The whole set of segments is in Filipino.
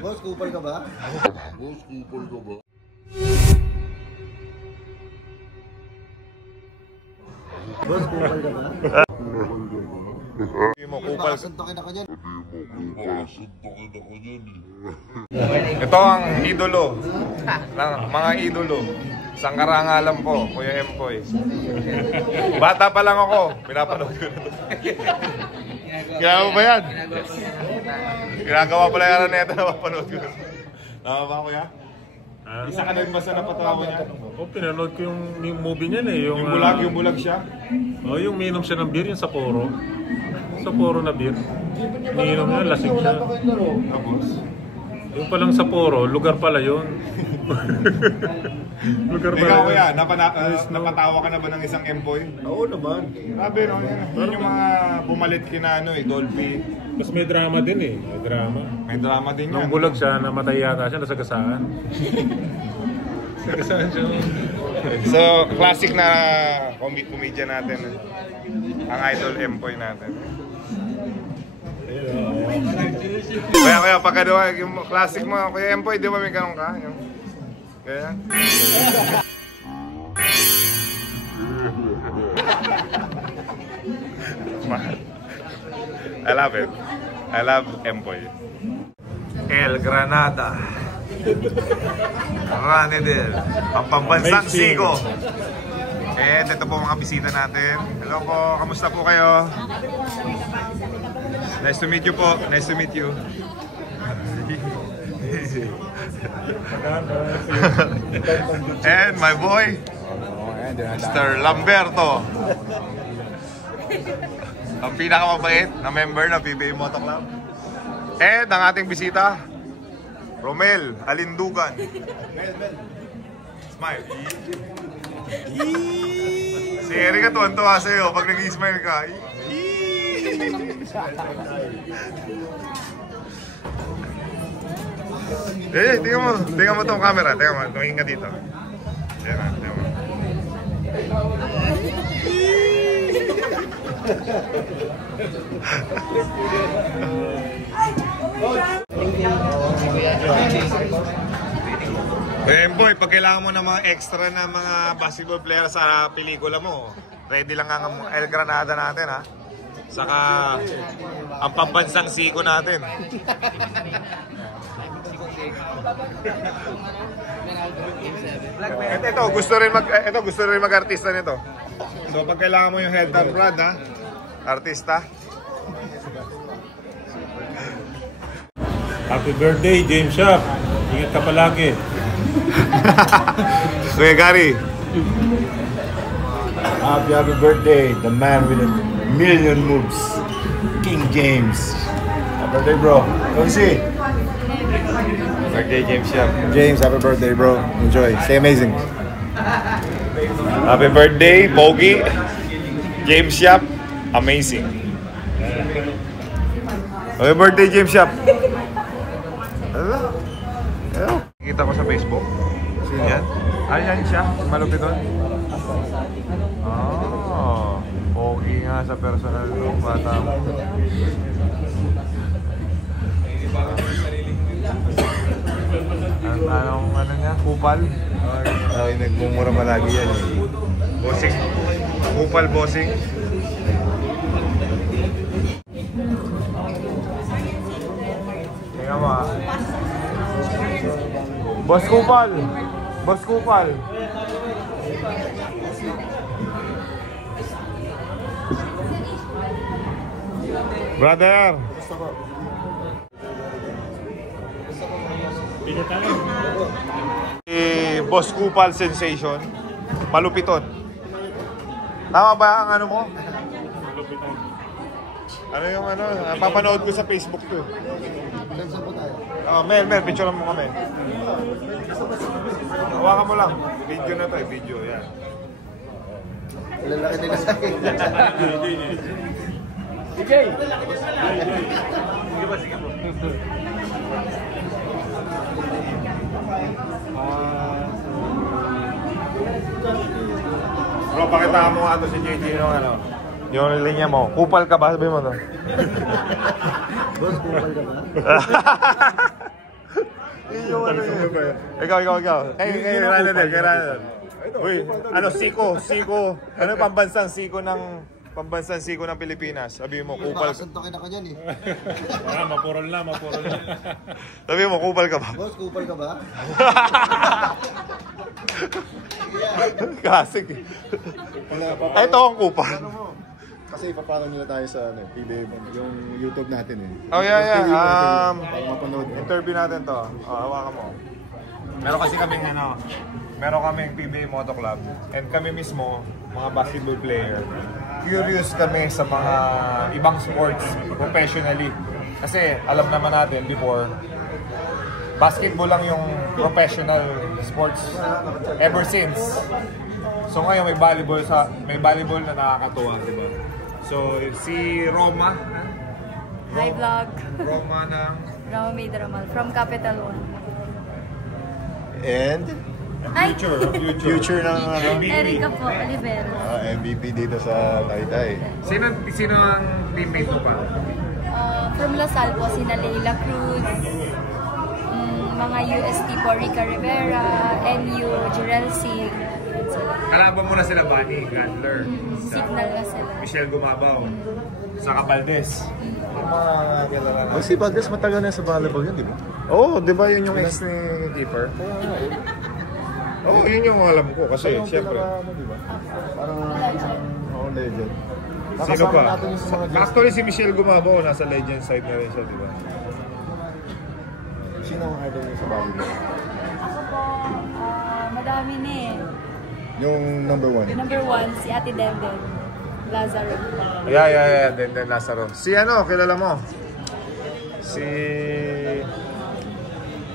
Boss, kupal ka ba? Boss, kupal ka ba? Boss, kupal ka ba? Hindi mo kupal. Suntokin ako dyan. Ito ang idolo ng mga idolo. Isang karangalan po, Kuya Empoy. Bata pa lang ako, pinapanood ko na ito. Ginagawa ba yan? Ginagawa pala yan na ito na mapanood ko na ito. Tama ba, Kuya? Isa ka na rin ba sa napatawa niya? Oo, pinanood ko yung movie niyan eh. Yung bulag siya? Oo, yung minom siya ng beer, yung Sapporo. Sapporo na beer. Minom niya, lasing siya. Tapos? Yung palang Sapporo, lugar pala yun. Lugar pala Ikaw, yun. Kuya, napatawa ka na ba ng isang Empoy? Oo naman. Sabi, no? Yun yung mga bumalit kina, Dolphy. Tapos may drama din eh. May drama. May drama din yun. Nung bulag siya, namatay yata siya, nasagasaan. Nasagasaan siya. So, classic na comedian natin. Ang idol Empoy natin. Kaya pag ano, yung classic mo, Kuya Empoy, di ba may ganun ka? Yung, kaya? I love it. I love Empoy. El Granada. Ranedel. Ang pambansang sigo. And ito po mga bisita natin. Hello po, kamusta po kayo? Nice to meet you po. Nice to meet you. And my boy, Mr. Lamberto. Ang pinakamabait na member ng PBA Moto Club. And ang ating bisita, Romel Alindugan. Smile. Si Erika tuwan-tuwa sa'yo pag nag-i-smile ka. Tingnan mo tong camera. Tingnan mo, tumingin ka dito. Yan na, tingnan mo. Empoy, pag kailangan mo ng mga extra na mga basketball player sa pelikula mo, ready lang ang El Granada natin, ha? Saka ang pambansang siko natin. Ito gusto rin mag-artista nito. So pag kailangan mo yung health and brand, ha? Artista. Happy birthday, James Shop. Ingat ka palagi. Kuya Gary. Happy birthday, the man with a million moves, King James. Happy birthday, bro. Cozy. Birthday, James Yap. James, happy birthday, bro. Enjoy. Stay amazing. Happy birthday, Pogi. James Yap. Amazing. Happy birthday, James Yap. Hello. Kita ko sa Facebook. Yan. Ayan siya. Malupit doon. Pogi nga sa personal no, bata mo. Ano niya? Kupal? Ay, nagmumura malagi yan. Bossing. Kupal bossing. Tingnan mo ah. Boss Kupal! Boss Kupal! Brother! Boss Kupal sensation. Malupiton. Tama ba ang ano mo? Malupiton. Ano yung ano? Papanood ko sa Facebook to. Mel, picture mo kami. Hawakan mo lang. Video na to eh, video. Yan. Lalaki nila sa akin. DJ! Sige ba, sige po. Bro, pakita mo nga ito si JJ yung ano. Yung linya mo. Kupal ka ba? Sabi mo no? Boss, kupal ka ba? Yun yung ano yun. Ikaw. Kay Ranadel. Uy, ano, Siko. Ano pambansang Siko ng Pilipinas? Sabi mo, kupal ka. Suntokin ako dyan eh. Mapurol na. Sabi mo, kupal ka ba? Boss, kupal ka ba? Klasik eh. Ito ang kupal. Kasi ipaparaw nila tayo sa PBA, yung YouTube natin eh. Oh, yeah. Para mapanood. Interview natin to. Hawakan mo. Meron kaming PBA Moto Club. And kami mismo, mga basketball player, curious kami sa mga ibang sports professionally. Kasi alam naman natin before, basketball lang yung professional sports ever since. So ngayon may volleyball na nakakatuwa, di ba? So si Roma. Hi vlog. Roma ng Roma Dramal from Capital One. And future ng Erica po, Olivero. MVP dito sa Taytay. Sino ang teammate mo pa? From Lasal po, sina Leila Cruz, mga UST po, Rica Rivera, NU, Jurel C. Kalaban mo na sila Bunny, Gandler, Signal na sila. Michelle Gumabaw, Saka Valdez. Si Valdez matagal na sa volleyball yun, di ba? Oo, di ba yun yung ex ni Keeper? Oo, yun yung alam ko kasi, siyempre. Parang legend. Sino pa? Actually, si Michelle Gumabaw, nasa legend side na rin siya, di ba? Sino ang idol niyo sa volleyball? Ako po, madami na eh. Yung number 1? Number 1, si Ate Denden Lazaro. Yeah, Denden Lazaro. Si ano, kilala mo? Si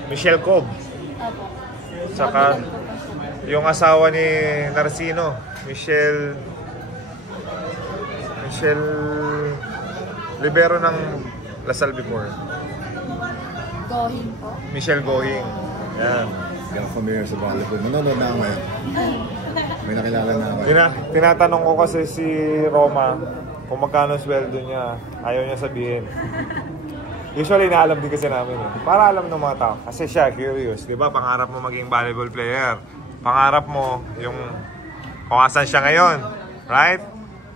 Michelle Cobb. Opo. Saka yung asawa ni Narcino, Michelle Libero ng Lasal before. Gohing po. Michelle Gohing. Yan. Kaya familiar sa volleyball. Nanonood na ako ngayon. May nakilala na ako. Tinatanong ko kasi si Roma kung magkano sweldo niya. Ayaw niya sabihin. Usually, naalam din kasi namin. Para alam ng mga tao. Kasi siya, curious. Di ba? Pangarap mo maging volleyball player. Pangarap mo yung kung asan siya ngayon. Right?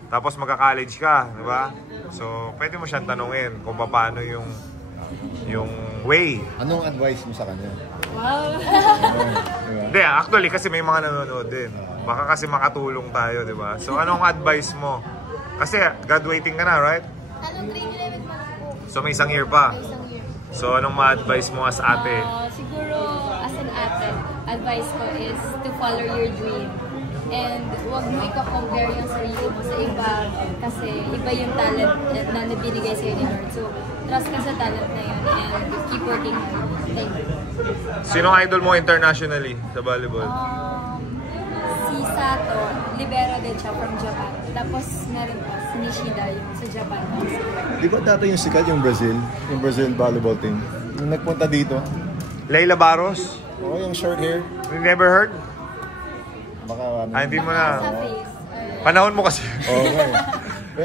Tapos magka-college ka. Di ba? So, pwede mo siyang tanungin kung paano yung way. Anong advice mo sa kanya? Wow. Hindi, actually, kasi may mga nanonood din. Baka kasi makatulong tayo, di ba? So, anong advice mo? Kasi, graduating ka na, right? Anong grade 11 pa po? So, may isang year pa. Isang year. So, anong ma-advise mo as ate? Siguro, as an ate, advice ko is to follow your dream. And huwag mo ika-compare yung sarili mo sa iba kasi iba yung talent na nabinigay sa'yo ni Lord. So, trust ka sa talent na yun and keep working hard. Thank you. Sino idol mo internationally sa volleyball? Si Sato, libero din siya from Japan. Tapos meron pa si Nishida yung sa Japan. Di ba dati yung sikat yung Brazil volleyball team? Yung nagpunta dito. Leila Barros? Oo, yung short hair. You never heard? Baka ano. Hindi mo na. Sa face. Panahon mo kasi. Oo, okay.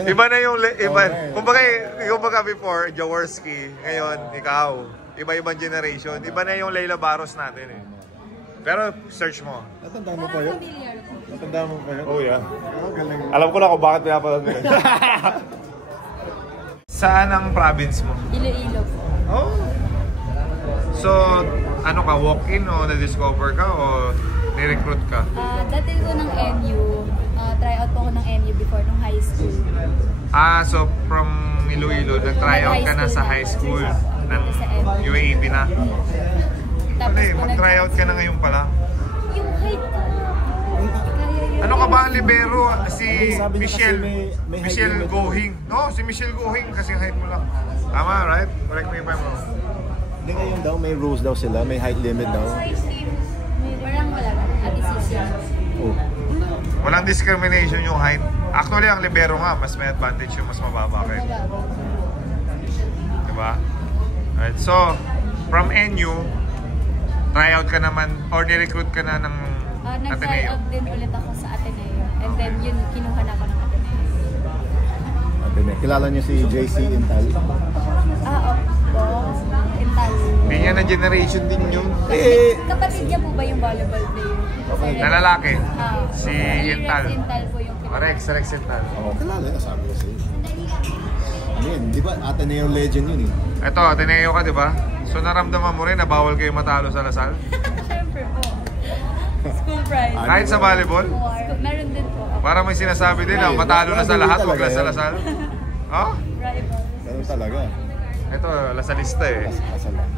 Iba na yung kumbaga before Jaworski, ngayon ikaw. Iba-ibang generation. Iba na yung Leila Barros natin eh. Pero search mo. Natanda mo pa yun? Familiar po. Natanda mo pa yun? Oh yeah. Oh, galing. Alam ko na kung bakit pinapanood mo. Saan ang province mo? Iloilo po. Oh. So, ano ka, walk-in o na-discover ka o ni-recruit ka? Dati ko ng NU. Try out po ako ng NU before nung high school. So from Iloilo, nag-tryout ka na sa high school ng UAAP na? Tapos Mag-tryout ka na ngayon pala? Yung height ko. Ano ka ba ang libero? Si Sabi niya Michelle, kasi may height Michelle limit. Gohing. No, si Michelle Gohing kasi height mo lang. Tama, right? Correct me if I'm wrong. Hindi ngayon daw, may rules daw sila, may height limit daw. Parang wala na. At Oh. Walang discrimination yung height. Actually, ang libero nga, mas may advantage yung mas mababa kayo. Diba? Alright, so, from NU, tryout ka naman, or ni-recruit ka na ng nag-try Ateneo? out din ulit ako sa Ateneo. And then yun, kinuha na ako ng Ateneo. Kilala niyo si JC Intal? Oo. Intal. Hindi niya na generation din yun. Kapatid niya po ba yung volleyball player? Na lalaki. Si Yental. Rex Yental po yung Rex Yental. Oo, kilala na sabi ko sa'yo. Ayun, di ba? Ateneo legend yun eh. Ito, Ateneo ka, di ba? So naramdaman mo rin na bawal kayo matalo sa Lasal? Siyempre po. School pride. Kahit sa volleyball? Meron din po. Para may sinasabi din na matalo na sa lahat, wag lang sa Lasal. Oh? Rival. Ganun talaga. Ito, Lasalista eh. Asal lang.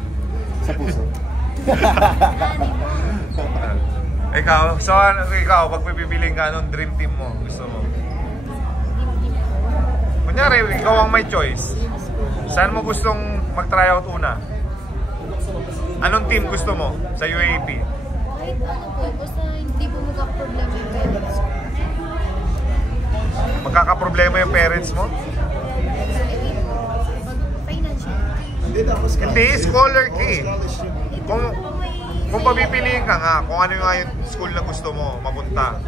Sa puso. Ikaw, so ikaw, pag pipipiling ka, anong dream team mo? Gusto mo? Kunyari, ikaw ang may choice. Saan mo gustong mag-tryout una? Anong team gusto mo sa UAP? Kahit ano po, basta hindi po magkakaproblema yung parents ko. Magkakaproblema yung parents mo? Financial. Hindi, scholar ka eh. Kung papipiliin ka nga, kung ano yung school na gusto mo mapunta.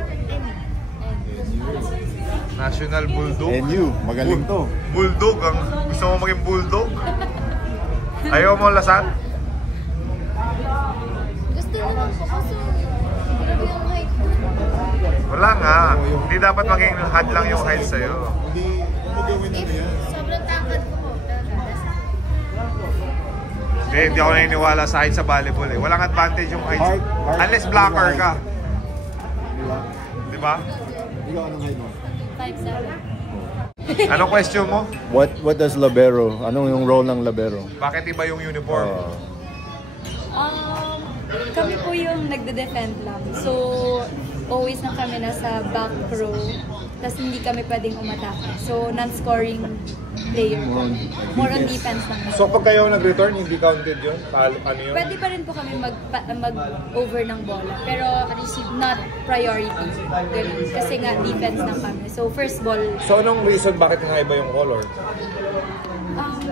National Bulldog? NU, magaling to. Bulldog, gusto mo maging bulldog? Ayaw mo Lasal? Gusto naman po kasi grabe yung height ko. Wala nga. Hindi dapat maging hadlang yung height sa'yo. Sobrang tangkad ko po. Hindi ako naniniwala sa height sa volleyball eh. Walang advantage yung height. Unless blocker ka. Di ba? Ikaw anong height mo? 5'7". Anong question mo? What does libero? Anong yung role ng libero? Bakit iba yung uniform? Kami po yung nagde-defend lang. So, always na kami nasa back row. Tapos hindi kami pwedeng umatake. So, non-scoring player po. More on defense lang. So pag kayo nag-return, hindi counted yun? Ano yun? Pwede pa rin po kami mag-over ng bola. Pero not priority. Ganun. Kasi nga defense lang kami. So, first ball. So anong reason bakit iba yung color?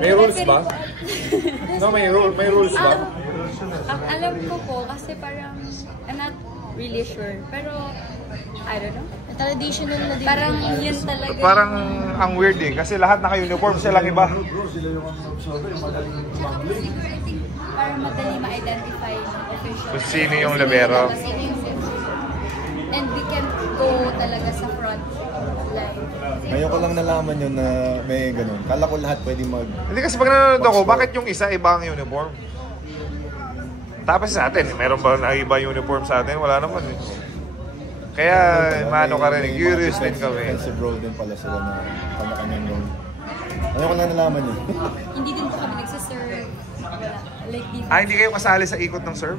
May rules ba? No, may rules ba? Ang alam ko po, kasi parang, I'm not really sure. Pero, I don't know. Traditional na din. Parang yun talaga. Parang ang weird eh. Kasi lahat naka-uniform silang iba. Parang madali ma-identify ng official. Kung sino yung libero. And we can go talaga sa front line. Ngayon ko lang nalaman yun na may ganun. Kala ko lahat pwede mag... Hindi kasi pag nanonood ako, bakit yung isa iba ang uniform? Tapos sa atin, meron ba na iba uniform sa atin? Wala naman eh. Kaya, maano ka rin, curious din kami. Defensive role din pala sila na kanya-kanyang role. Ngayon ko lang nalaman yun. Hindi din po kami nagsaserve. Wala. Like defense. Hindi kayo kasali sa ikot ng serve?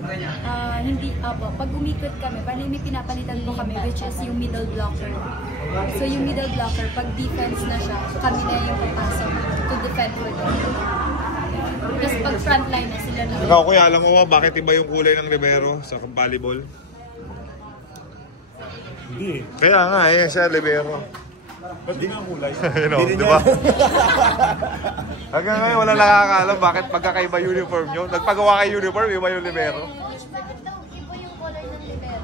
Hindi, pag umikot kami, parang may pinapalitan po kami, which is yung middle blocker. So yung middle blocker, pag defense na siya, kami na yung papasok to defend with them. Tapos pag frontline na sila na. Ikaw kuya, alam mo ba bakit iba yung kulay ng libero sa volleyball? Hindi. Kaya nga, siya libero. Ba't di nga ang kulay? Di ba? Hanggang ngayon, wala nakakaalam bakit pagkakaiba uniform nyo. Nagpagawa kayo uniform, iba yung libero. Bakit daw iba yung color ng libero?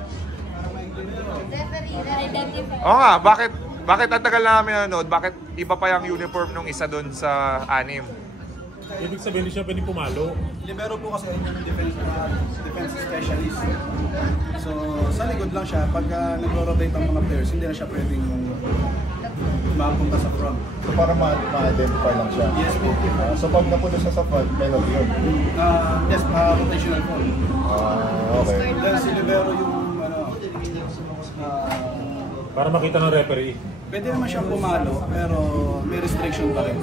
Referee. Oo nga, bakit ang tagal na namin nanonood, bakit iba pa yung uniform nung isa doon sa anim? Ibig sabihin hindi siya pwedeng pumalo. Libero po kasi yung defense specialist. So, sa likod lang siya. Pagka nag-rotate ang mga players, hindi na siya pwedeng mapunta sa front. So para ma-identify lang siya. Yes po. So pag napunta siya sa front, penalty yun. Yes, rotational po. Okay. Dahil si Libero yung Para makita ng referee. pwede naman siyang pumalo, pero may restriction pa rin.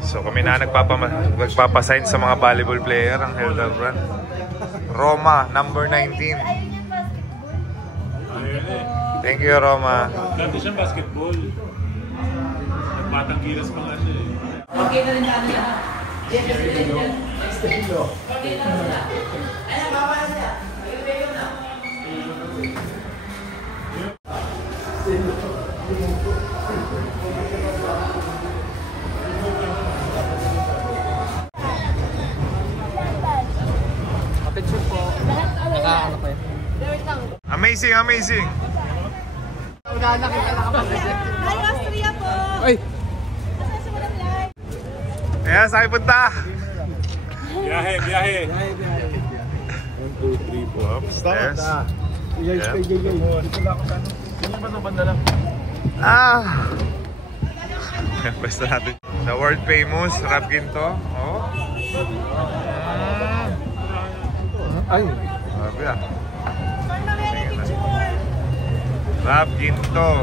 So kami na nagpapasign sa mga volleyball player ang Hildebrand. Roma, number 19. Ayun eh. Thank you, Roma. Dati siyang basketball. Nagbatang gilas pa nga siya eh. Okay na rin namin lahat. Amazing, amazing. Hi, Austria po! Ayan, saan punta? Biyahe, biyahe. 1, 2, 3, 4. Yes. Yeah. Basta natin. The world famous Rap Ginto. Oh. Ay. Sabi ah. Rap Ginto.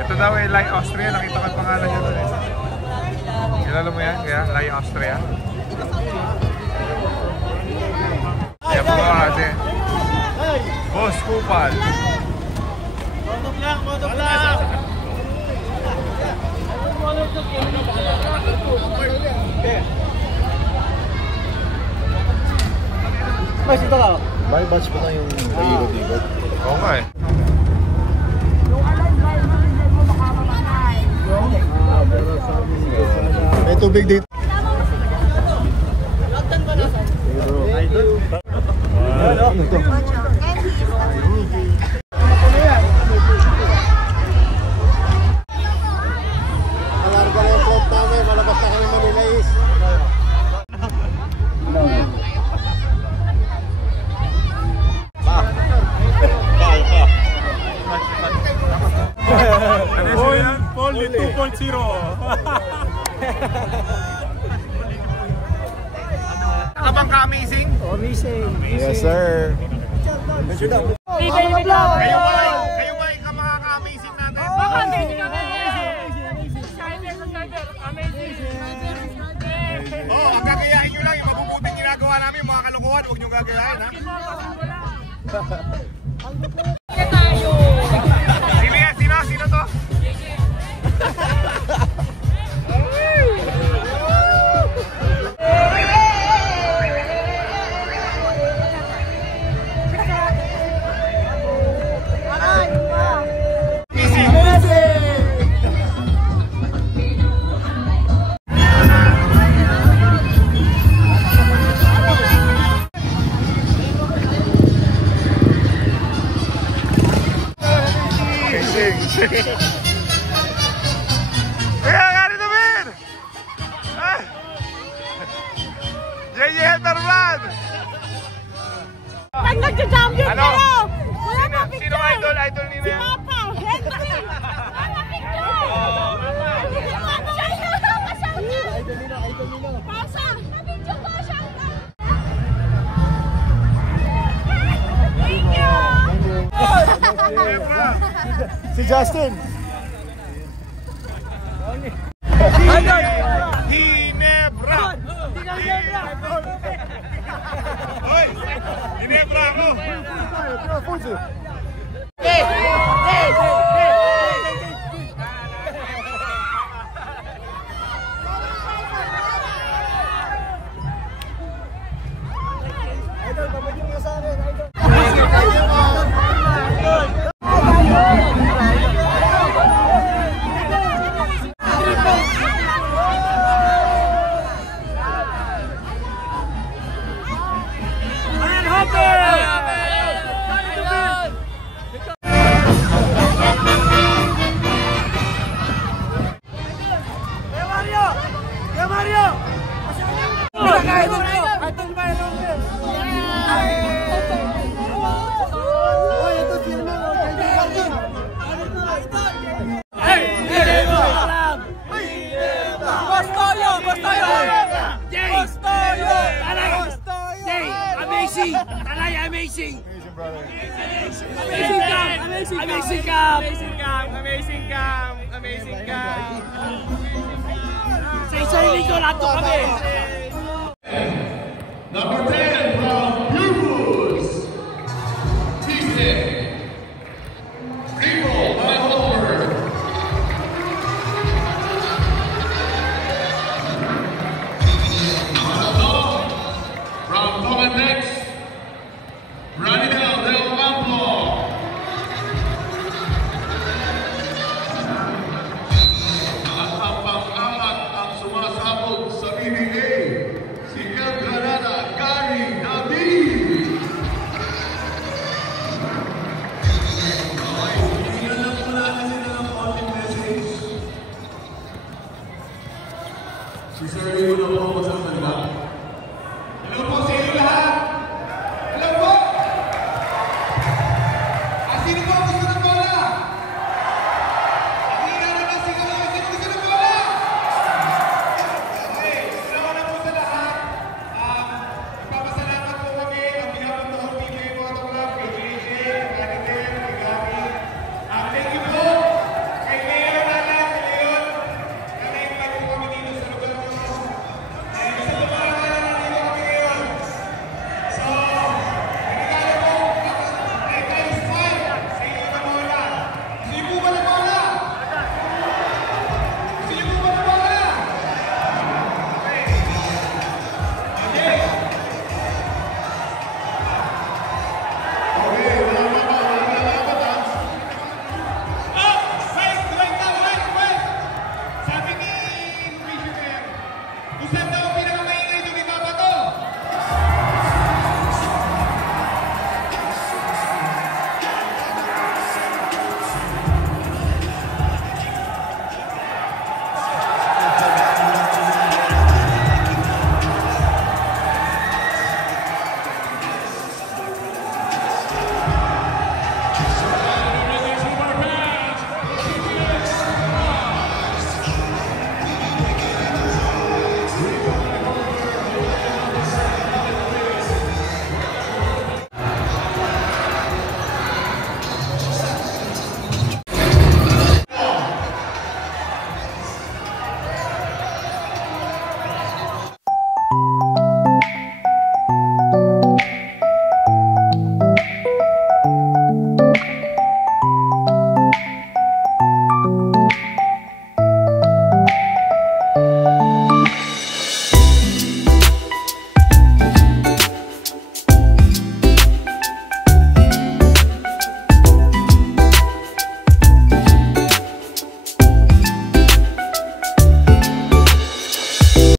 Ito daw ay Lai Austria. Nakita ko ang pangalan niya doon eh. Kilala mo yan? Kaya Lai Austria. Kaya po kasi. Boss Kupal. Mas ito ka. May batch pa tayong ikot-ikot. Oo nga eh. May tubig dito. Alarga na yung float namin. Malabas na kami Manila East. Only 2.0. Nakabang ka-amazing? Yes, sir. Kayo ba yung mga ka-amazing natin? Oh, ang gagayahin nyo lang, yung mabubuting ginagawa namin, yung mga kalokohan, huwag nyo gagayahin, ha? Sino yan? Sino to? Kaya nga rin namin! J.J. Henderman! Pag nagja-champion Ano? kayo, wala na picture. Sino idol? Idol nila Si yan? Papa, Henry. Wala picture. Idol nila. Pasa. Na-picture ko siya. Thank you. Si Justin. Ginebra! Hoy! Ginebra ako! Amazing! Amazing camp! Sa isang linggo, lahat kami! Number 10.